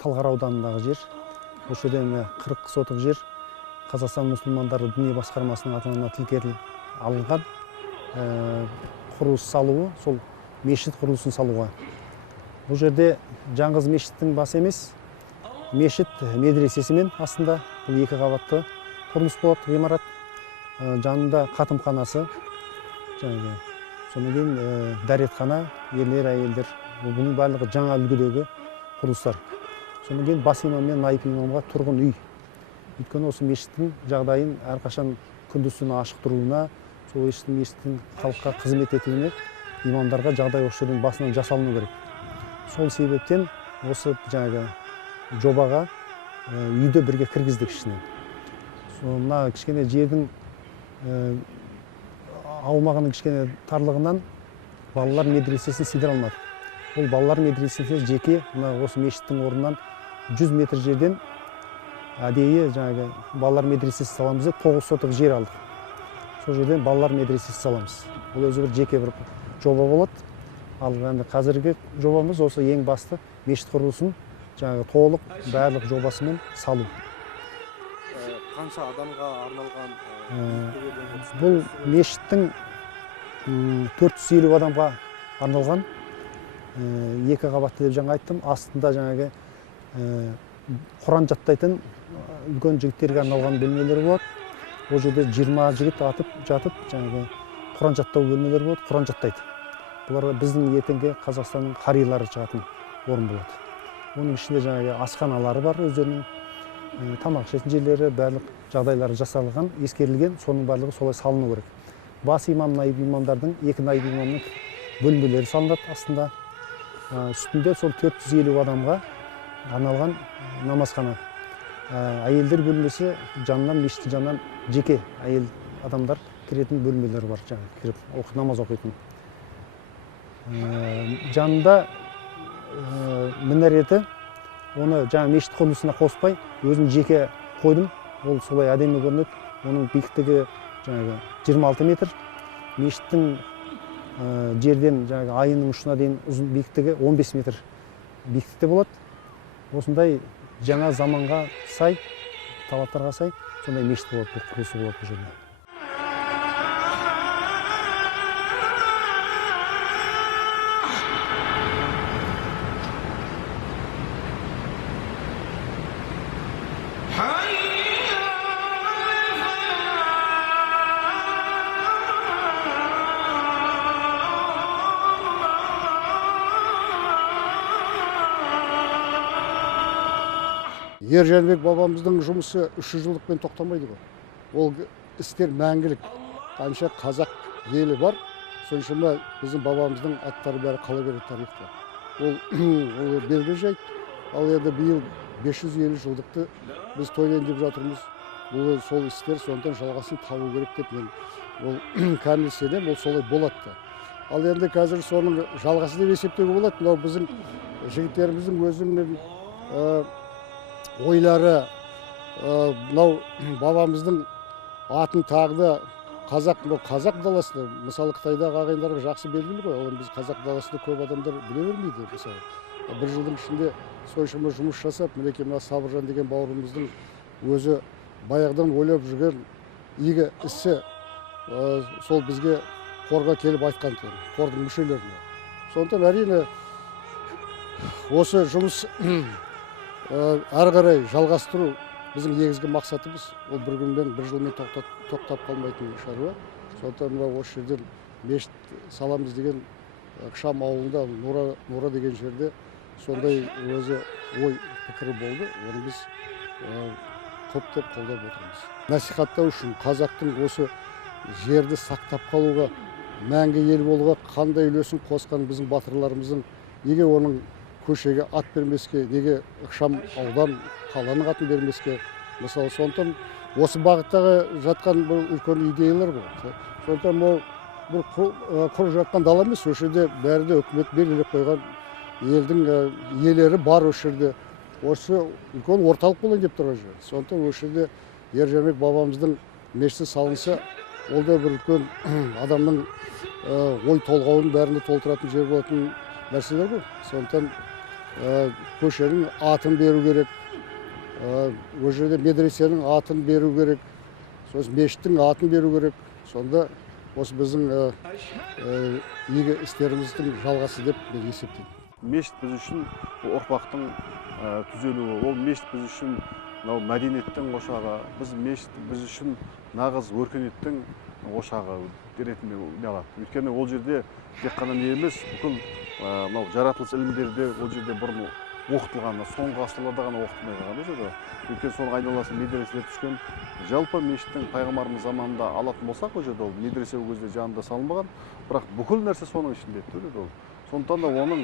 Талғар ауданындағы жер. Осы жерден 40 сотық жер Қазақстан мұсылмандары діни басқармасының атынан тіркеліп алынған. Құрылыс салуы, сол мешіт құрылысын салуға. Бұл жерде жаңғыз мешіттің басы емес, мешіт медресесімен астында бұл 2 қабатты құрылыс болады, ғимарат. Жанында қатымханасы, сонан кейін дәретхана, ерлер, әйелдер. Бұның барлығы жаңа үлгідегі құрылыстар. Сонан кейін бас имам мен наиб имамға тұрғын үй. Өйткені осы мешіттің жағдайын әрқашан күндіз-түні ашық тұруына, сол мешіттің халыққа қызмет етуіне имамдарға жағдай осы жерден басынан жасалыну керек. Сол себептен осы жобаға үйді бірге кіргіздік ішіне. Мына кішкене жердің аумағының кішкене тарлығынан балалар медресесін сыйдыра алмады. Ол балалар медресесі жеке осы мешіттің орнынан 100 метр жерден әдейі балалар медресесі саламыз деп 9 сотық жер алдық. Сол жерден балалар медресесі саламыз. Бұл өзі бір жеке бір жоба болады. Ал қазіргі жобамыз осы ең басты мешіт құрылысын толық барлық жобасымен салу. Қанша адамға арналған? Бұл мешіттің 450 адамға арналған. 2 қабатты деп жаңа айттым. Астында Құран жаттайтын үлкен жігіттерге арналған бөлмелер болады. Ол жерде 20 жігіт жатып, Құран жаттау бөлмелер болады, Құран жаттайды. Бұлар біздің ертеңге Қазақстанның қарилары шығатын орын болады. Оның ішінде асханалары бар, өздерінің тамақ ішетін жерлері, барлық жағдайлары жасалған, ескерілген, соның барлығы солай салыну керек. Бас имам, наиб имамдардың, 2 наиб имамның бөлмелері салынады астында. Үстінде сол 450 адамға арналған намазхана. Әйелдер бөлмесі жанынан, мешіттің жанынан жеке әйел адамдар кіретін бөлмелер бар, кіріп намаз оқитын. Жанында мінареті, оны мешіт құрылысына қоспай, өзін жеке қойдым. Ол солай әдемі көрінеді. Оның биіктігі 26 метр. Мешіттің жерден айының ұшына дейін ұзын биіктігі 15 метр биіктікте болады. Осындай жаңа заманға сай, талаптарға сай, сондай мешіт болады, бұл құрылысы болады бұл жерде. Ержанбек бабамыздың жұмысы 300 жылдықпен тоқтамайды ғой. Ол істер мәңгілік. Қанша қазақ елі бар, соншама біздің бабамыздың аттары бәрі қала береді тарихта. Ол белгілі жайт. Ал енді биыл 550 жылдықты біз тойлайын деп жатырмыз. Бұл сол істер сондықтан жалғасын табу керек деп мен кәміл сенемін, ол солай болады. Ал енді қазір соның жалғасы деп есептеуге болады. Мынау біздің жігіттеріміздің өзінің ойлары, мынау бабамыздың атын тағды қазақ даласында, мысалы Қытайдағы ағайындарға жақсы белгілі ғой, ол біз қазақ даласында көп адамдар біле бермейді. Мысалы, бір жылдың ішінде соншама жұмыс жасап, мінекей мына Сабыржан деген бауырымыздың өзі баяғыдан ойлап жүрген игі ісі сол бізге қорға келіп айтқан қордың мүшелеріне. Сондықтан әрине осы жұмыс әрі қарай жалғастыру біздің негізгі мақсатымыз. Ол бір күнмен, бір жылмен тоқтап қалмайтын шаруа. Сондықтан мына осы жерден мешіт саламыз деген Ықшам ауылында Нұра деген жерде сондай өзі ой пікірі болды. Оны біз көптеп қолдап отырмыз. Насихаттау үшін қазақтың осы жерді сақтап қалуға, мәңгі ел болуға қандай үлесін қосқан біздің батырларымыздың, неге оның көшеге ат бермеске, неге Ықшам аудан қаланың атын бермеске. Мысалы, сондықтан осы бағыттағы жатқан бұл үлкен идеялар бұл. Сондықтан бұл құр жатқан дала емес, осы жерде бәрі де үкімет белгілеп қойған елдің иелері бар осы жерде. Осы үлкен орталық болайын деп тұрған жер. Сондықтан осы жерде Ержанбек бабамыздың мешіті салынса, ол да бір үлкен адамның ой толғауын бәрінде толтыратын жер болатын нәрселер ғой. Сондықтан көшенің атын беру керек, ол жерде медресенің атын беру керек, сосын мешіттің атын беру керек. Сонда осы біздің игі істеріміздің жалғасы деп мен есептеймін. Мешіт біз үшін ұрпақтың түзелуі, ол мешіт біз үшін мәдениеттің ошағы, мешіт біз үшін нағыз өркениеттің ошағы ретінде не алады. Өйткені ол жерде тек қана не емес, бүкіл жаратылыс ілімдерде ол жерде бұрын оқытылған, соңғы ғасырларда ғана оқытылмай қалған жерде. Өйткені соның айналасы медреселер түскен. Жалпы мешіттің пайғамбарымыз заманында алатын болсақ, ол жерде ол медресе ол кезде жанында салынбаған, бірақ бүкіл нәрсе соның ішінде еді. Сондықтан да оның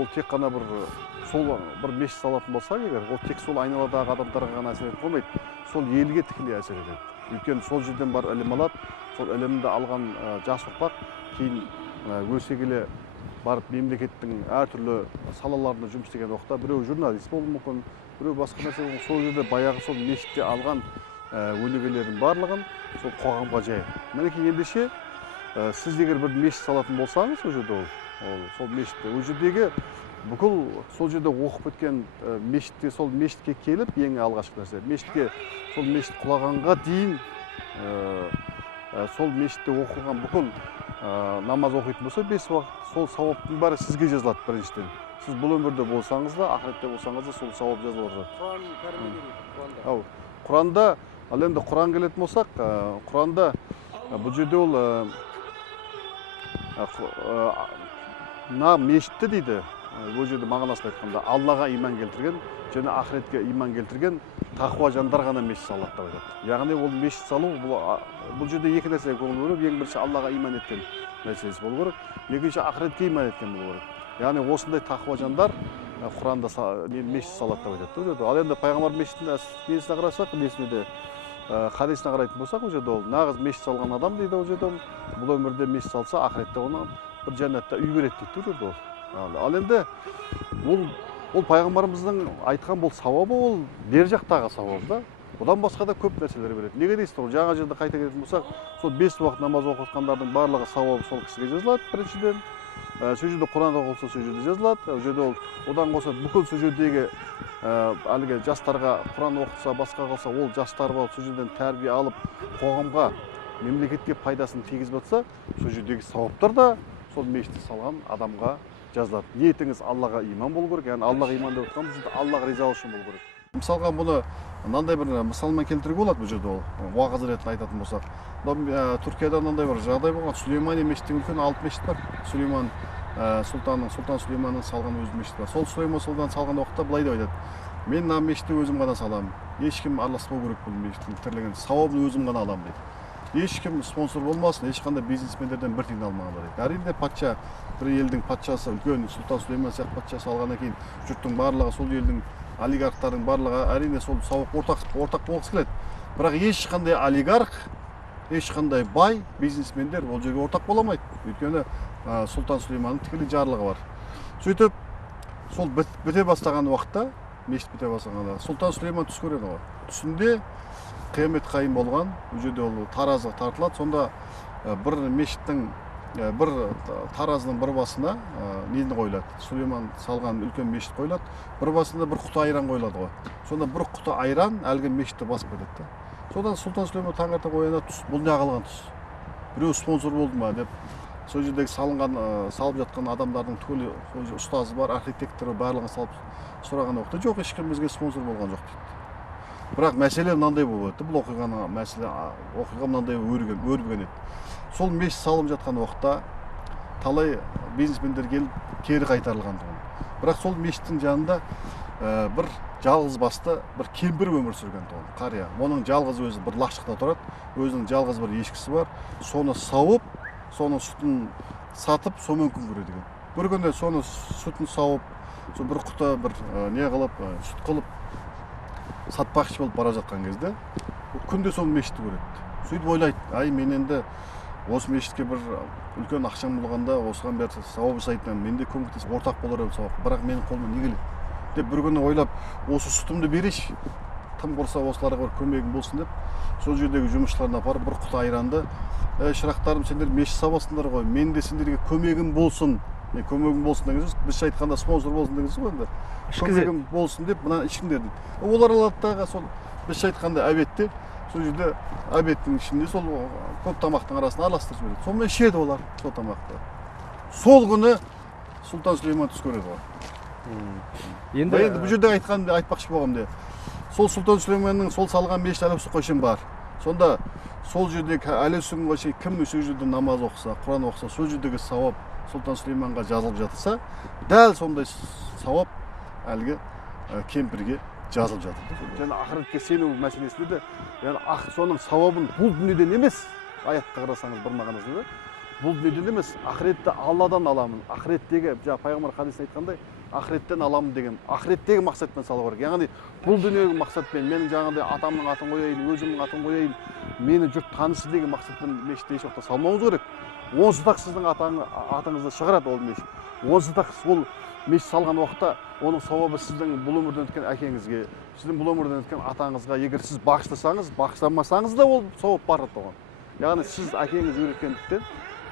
ол тек қана бір мешіт салатын болса егер, ол тек сол айналадағы адамдарға ғана әсер етіп қоймайды, сол елге тікелей әсер етеді. Өйткені сол жерден бар ілім алады, сол ілімді алған жас ұрпақ кейін өсе келе барып мемлекеттің әртүрлі салаларында жұмыс істеген уақытта біреу журналист болуы мүмкін, біреу басқа нәрсе, сол жерде баяғы сол мешітте алған өнегелердің барлығын сол қоғамға жаяды. Мінекей ендеше сіз егер бір мешіт салатын болсаңыз, ол жерде сол мешітте, ол жердегі бүкіл сол жерде оқып өткен мешітте, сол мешітке келіп, ең алғашқы нәрсе, мешітке, сол мешіт құлағанға дейін сол мешітте оқылған бүкіл намаз оқитын болса, 5 уақыт, сол сауаптың бәрі сізге жазылады біріншіден. Сіз бұл өмірде болсаңыз да, ақыретте болсаңыз да, сол сауап жазылады. Құранда, ал енді Құран келетін болсақ, Құранда бұл жерде ол мешітті дейді, бұл жерде мағынасын айтқанда, Аллаға иман келтірген және ақыретке иман келтірген тақуа жандар ғана мешіт салады деп айтады. Яғни ол мешіт салу, бұл жерде екі нәрсеге көңіл бөліп, ең бірінші Аллаға иман еткен нәрсесі болу керек, екінші ақыретке иман еткен болу керек. Яғни осындай тақуа жандар Құранда мешіт салады деп айтады. Ал енді пайғамбар мешітіне несіне қарасақ, несіне де хадисіне қарайтын болсақ, ол жерде ол нағыз мешіт салған адам дейді, ол жерде бұл өмірде мешіт салса, ақыретте оны бір жәннатта үй береді дейді. Ал енді ол пайғамбарымыздың айтқан бұл сауабы, ол бер жақтағы сауабы да. Одан басқа да көп нәрселер береді. Неге дейсіз, ол жаңа жерде қайта келетін болсақ, сол 5 уақыт намаз оқытқандардың барлығы сауабы сол кісіге жазылады біріншіден. Сол жерде Құран оқылса, сол жерде жазылады. Ол жерде одан қоса бүкіл сол жердегі әлгі жастарға Құран оқытса, басқа қалса, ол жастар болып сол жерден тәрбие алып, қоғамға, мемлекетке пайдасын тигізіп жатса, сол жердегі сауаптар да сол мешітті салған адамға жазылады. Ниетіңіз Аллаға иман болу керек, яғни Аллаға иман деп отқан бұл жерде Аллаға ризалығы үшін болу керек. Мысалға бұны мынандай бір мысалмен келтіруге болады, бұл жерде ол уағыз ретінде айтатын болсақ. Түркияда мынандай бір жағдай болған, Сүлеймани мешіттің үлкен 6 мешіт бар. Сүлейман Сұлтан Сүлейманның салған өз мешіті бар. Сол Сүлейман Сұлтан салған уақытта былай деп айтады: мен мына мешітті өзім ғана саламын. Ешкім араласпау керек бұл мешіттің тірлігін, сауабын өзім ғана аламын дейді. Ешкім спонсор болмасын, ешқандай бизнесмендерден бір тиын алмағандар дейді. Әрине патша, бір елдің патшасы, үлкен Сұлтан Сүлейман сияқты патша салғаннан кейін жұрттың барлығы, сол елдің олигархтардың барлығы әрине сол сауап ортақ болғысы келеді. Бірақ ешқандай олигарх, ешқандай бай бизнесмендер ол жерге ортақ бола алмайды. Өйткені Сұлтан Сүлейманның тікелей жарлығы бар. Сөйтіп, сол біте бастаған уақытта, мешіт біте бастағанда, Сұлтан Сүлейман түс көреді ғой. Түсінде қиямет қайым болған, бұл жерде ол таразы тартылады. Сонда бір мешіттің бір таразының бір басына нені қойылады? Сүлейман салған үлкен мешіт қойылады. Бір басында бір құты айран қойылады ғой. Сонда бір құты айран әлгі мешітті басып кетеді. Содан Сұлтан Сүлейман таңертең оянады, түс, бұл не ағылған түс? Біреу спонсор болды ма деп, сол жердегі салып жатқан адамдардың түгелі ұстазы бар, архитекторы барлығын салып сұраған уақытта жоқ, ешкім бізге спонсор болған жоқ дейді. Бірақ мәселе мынандай болып өтті, бұл оқиға мынандай өрбіген еді. Сол мешіт салып жатқан уақытта талай бизнесмендер келіп кері қайтарылған. Бірақ сол мешіттің жанында бір жалғыз басты бір кемпір өмір сүрген қария. Оның жалғыз өзі бір лашықта тұрады, өзінің жалғыз бір ешкісі бар. Соны сауып, соның сүтін сатып, сомен күн көреді екен. Бір күнде соны сүтін сауып, бір құта бір не қылып, сүт қылып сатпақшы болып бара жатқан кезде күнде сол мешітті көреді. Сөйтіп ойлайды: ай, мен енді осы мешітке бір үлкен ақшам болғанда осыған бәрі сауап жасайтын, менде көмектесіп ортақ болар еді сауап, бірақ менің қолымнан не келеді деп бір күні ойлап, осы сүтімді берейінші, тым болса осыларға бір көмегім болсын деп, сол жердегі жұмысшыларына апарып бір құта айранды: шырақтарым, сендер мешіт саласыңдар ғой, мен де сендерге көмегім болсын көмегім болсын деген сөз, біз айтқанда спонсор болсын деген сөз ғой енді. Көмегім болсын деп мына ішіңдер дейді. Олар алады дағы сол біз айтқанда обедте, сол жерде обедтің ішінде сол көп тамақтың арасына араластырып жібереді. Сонымен ішеді олар сол тамақты. Сол күні Сұлтан Сүлеймен түс көреді ғой. Енді бұл жерде айтпақшы болғанымда, сол Сұлтан Сүлейменнің сол салған мешіт әлі шейін бар. Сонда сол жерде әлі шейін кім сол жерде намаз оқыса, Құран оқыса, сол жердегі сауап Сұлтан Сүлейменға жазылып жатса, дәл сондай сауап әлгі кемпірге жазылып жатыр. Және ақыретке сену мәселесінде де, яғни соның сауабын бұл дүниеден емес, аятта қарасаңыз бір мағынасында, бұл дүниеден емес, ақыретті Алладан аламын. Ақыреттегі, пайғамбар хадисінде айтқандай, ақыреттен аламын деген, ақыреттегі мақсатпен салу керек. Яғни бұл дүниеге мақсатпен, менің жаңағыдай атамның атын қояйын, өзімнің атын қояйын, мені жұрт танысын деген мақсатпен мешітте еш уақытта салмауымыз керек. Онсыз да сіздің атыңызды шығарады ол мешіт. Онсыз да ол мешіт салған уақытта оның сауабы сіздің бұл өмірден өткен әкеңізге, сіздің бұл өмірден өткен атаңызға, егер сіз бағыштасаңыз, бағыштамасаңыз да ол сауап бар оған. Яғни сіз әкеңіз үйреткендіктен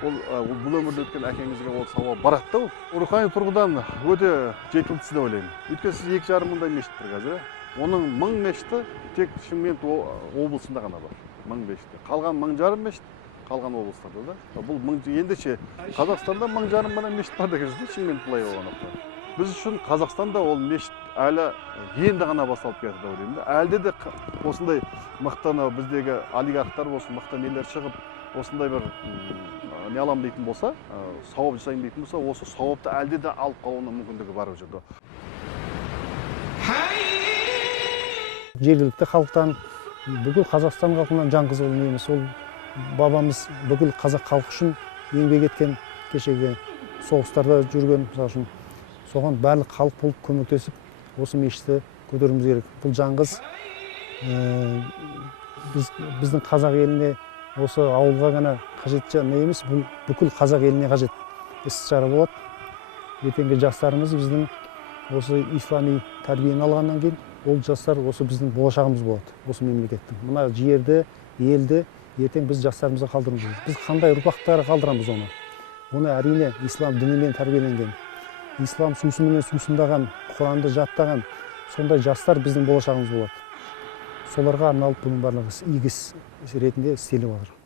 бұл өмірде өткен әкеңізге ол сауап барады да ол. Рухани тұрғыдан өте жеткіліксіз деп ойлаймын. Өйткені сіз 2,5 мыңдай мешіт бар қазір. Оның 1000 мешіті тек Шымкент облысында ғана бар. 1000 мешіті. Қалған 1500 мешіт қалған облыстарда да. Бұл ендеше Қазақстанда 1500 ғана мешіт бар деген сөз, Шымкент былай болғанда. Біз үшін Қазақстанда ол мешіт әлі енді ғана басталып кетті деп ойлаймын да. Әлде де осындай мықты біздегі олигархтар болсын, мықты нелер шығып, осындай бір не аламын дейтін болса, сауап жасайын дейтін болса, осы сауапты әлде де алып қалуына мүмкіндігі бар ол жерде. Жергілікті халықтан, бүкіл Қазақстан халқынан жаңғыз ол неміз. Ол бабамыз бүкіл қазақ халқы үшін еңбек еткен, кешегі соғыстарда жүрген, мысалы үшін соған барлық халық болып көмектесіп, осы мешітті көтеруіміз керек. Бұл жаңғыз біздің қазақ еліне, осы ауылға ғана қажет не емес, бұл бүкіл қазақ еліне қажет іс-шара болады. Ертеңгі жастарымыз біздің осы ислами тәрбиені алғаннан кейін, ол жастар осы біздің болашағымыз болады, осы мемлекеттің. Мына жерді, елді ертең біз жастарымызға қалдыруымыз керек. Біз қандай ұрпақтар қалдырамыз оны? Оны әрине ислам дінімен тәрбиеленген, ислам сусынымен сусындаған, Құранды жаттаған сондай жастар біздің болашағымыз болады. Соларға арналып бұның барлығы игі іс ретінде істеліп отыр.